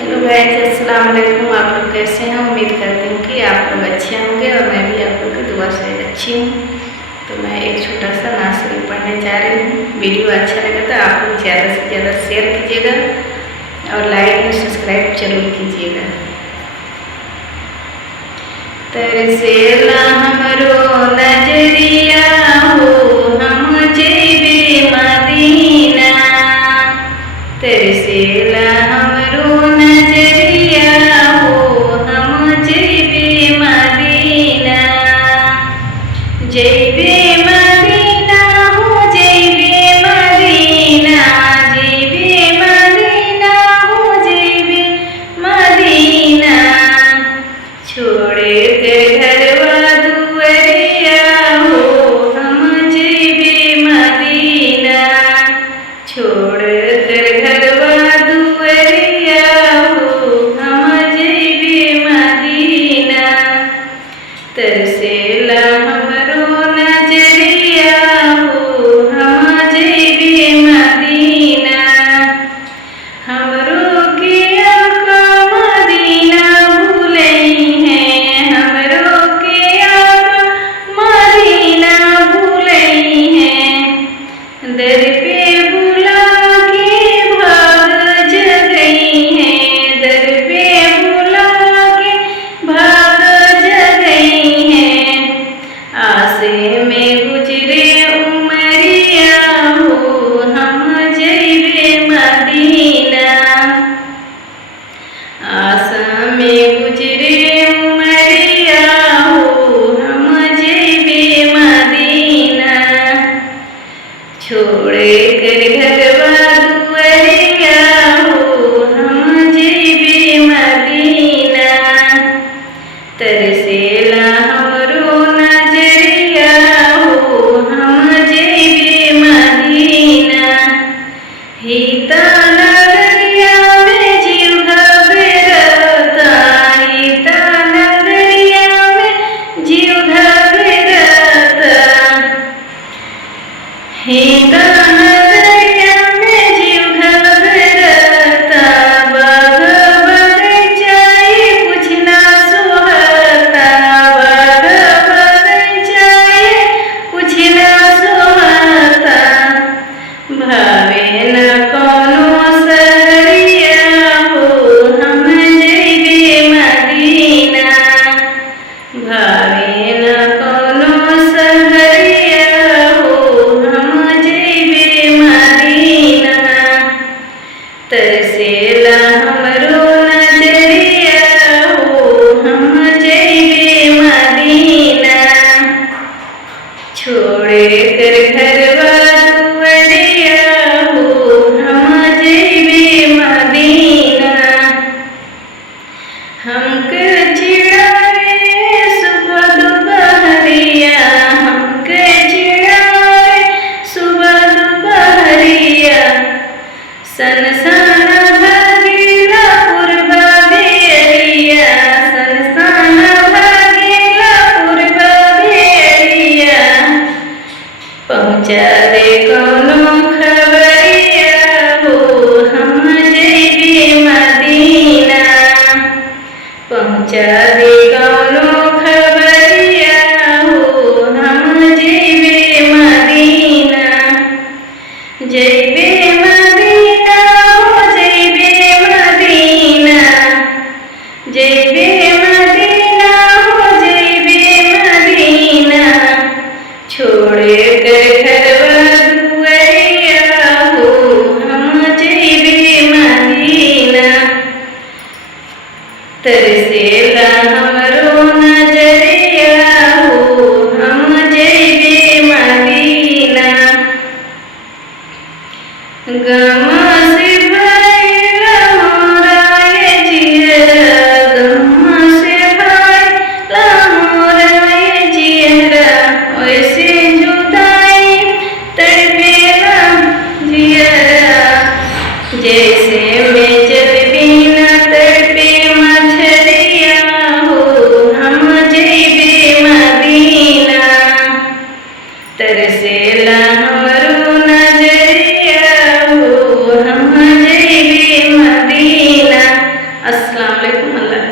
Hello guys, अस्सलाम वालेकुम। आप लोग कैसे हैं? उम्मीद करती हूँ कि आप लोग अच्छे होंगे और मैं भी आप लोग की दुआ से अच्छी हूँ। तो मैं एक छोटा सा नासिर पढ़ने जा रही हूँ। वीडियो अच्छा लगा तो आप लोग ज़्यादा से ज़्यादा शेयर कीजिएगा और लाइक और सब्सक्राइब जरूर कीजिएगा। तरसेला हमरो नजरिया हो, हम जइबे मदीना। तरसेला हमरो नजरिया हो, हम जइबे मदीना। जइबे मदीना हो, जइबे मदीना, जइबे मदीना हो, जइबे मदीना। छोड़े कर घरवा दुआरिया हो, हम जइबे मदीना। छोड़ कर घरवा दुआरिया हो, हम जइबे मदीना। तरसेला हमरो नजरिया हो, हम जइबे मदीना। हमरो के आका मदीना भूलई हैं, हमरो के आका मदीना भूलई हैं। दर पे बुला के भाग जगई हैं, दर पे बुला के भाग जगई हैं। आसे में गुजरे उमरिया हो, हम जइबे मदीना। आसा में गुजरे उमरिया हो, हम जइबे मदीना। छोड़े कर घरवा दुआरिया हो, हम जइबे मदीना। तरसेला हमरो नजरिया हो, हम जइबे मदीना। हिता नगरिया में जीव घबराता, हिता नगरिया में जीव घबराता। हिता नगरिया में जीव घबराता। बाग बगीचाए कुछ ना सोहता, बाग बगीचाए कुछ ना सोहता। भावे न कोनो सहरिया हो, हम जइबे मदीना। भावे न कोनो सहरिया हो, हम जइबे मदीना। तरसेला हमरो नजरिया हो, हम जइबे मदीना। छोड़े कर घरवा दुआरिया हो, हम जइबे मदीना। हमके चिड़ावे सुबह दोपहरिया, हमके चिड़ावे सुबह दोपहरिया। सन सन भागीला पूर्वा बेरिया, सन सन भागीला पूर्वा बेरिया। पहुँचा दे कोनो खबरिया हो, हम जइबे मदीना। पहुँचा दे कोनो खबरिया हो, हम जइबे मदीना। जइबे मदीना हो, जइबे मदीना, जइबे मदीना हो, जइबे मदीना। छोड़े कर घरवा दुआरिया हो, हम जइबे मदीना। तरसेला हमरो नजरिया हो, हम जइबे मदीना। गमा से भइला मोरा ये जियरा, गमा से भइला मोरा ये जियरा। वैसे जुदाई तड़पेला जियरा, जैसे मैं जल बिना तड़पे मछलिया हो, मन लगा